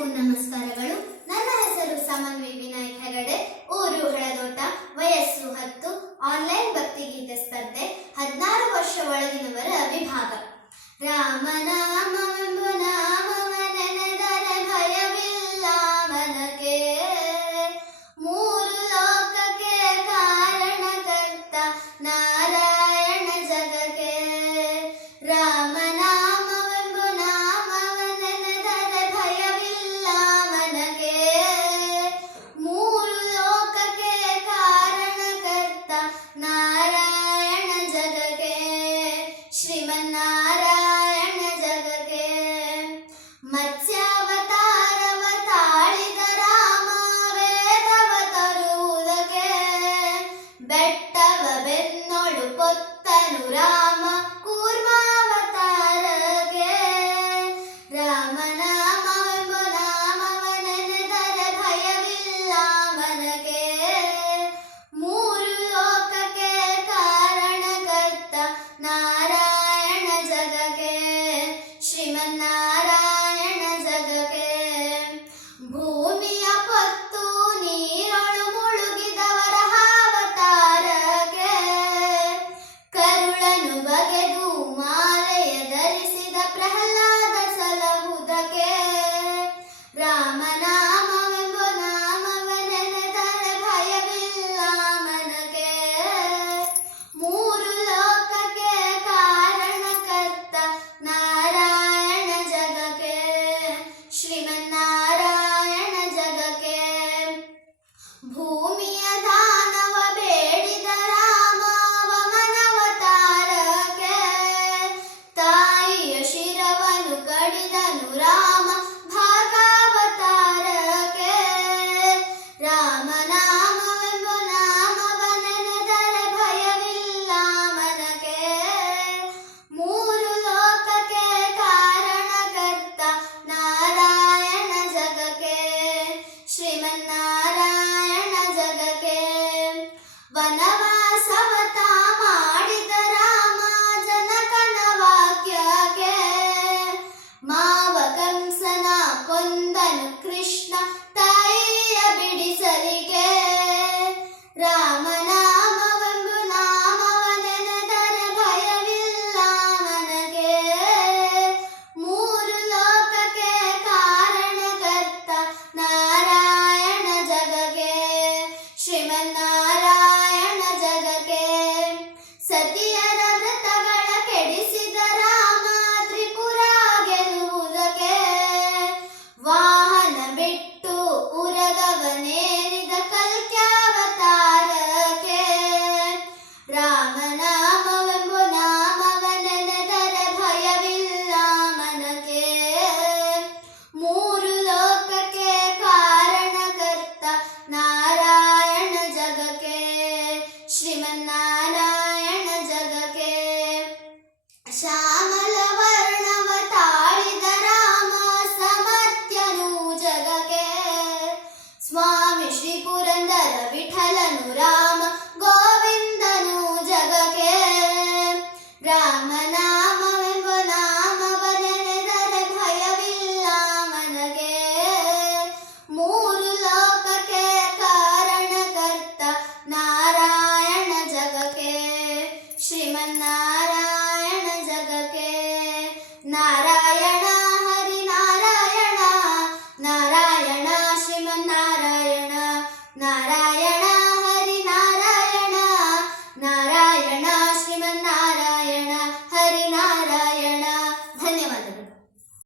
ಎಲ್ಲರಿಗೂ ನಮಸ್ಕಾರಗಳು. ನನ್ನ ಹೆಸರು ಸಮನ್ವಿ ವಿನಾಯಕ್ ಹೆಗಡೆ. ಊರು ಹಳದೋಟ. ವಯಸ್ಸು ಹತ್ತು. ಆನ್ಲೈನ್ ಭಕ್ತಿಗೀತೆ ಸ್ಪರ್ಧೆ. ಹದಿನಾರು ವರ್ಷ ಒಳಗಿನವರ ವಿಭಾಗ. ರಾಮನಾಮ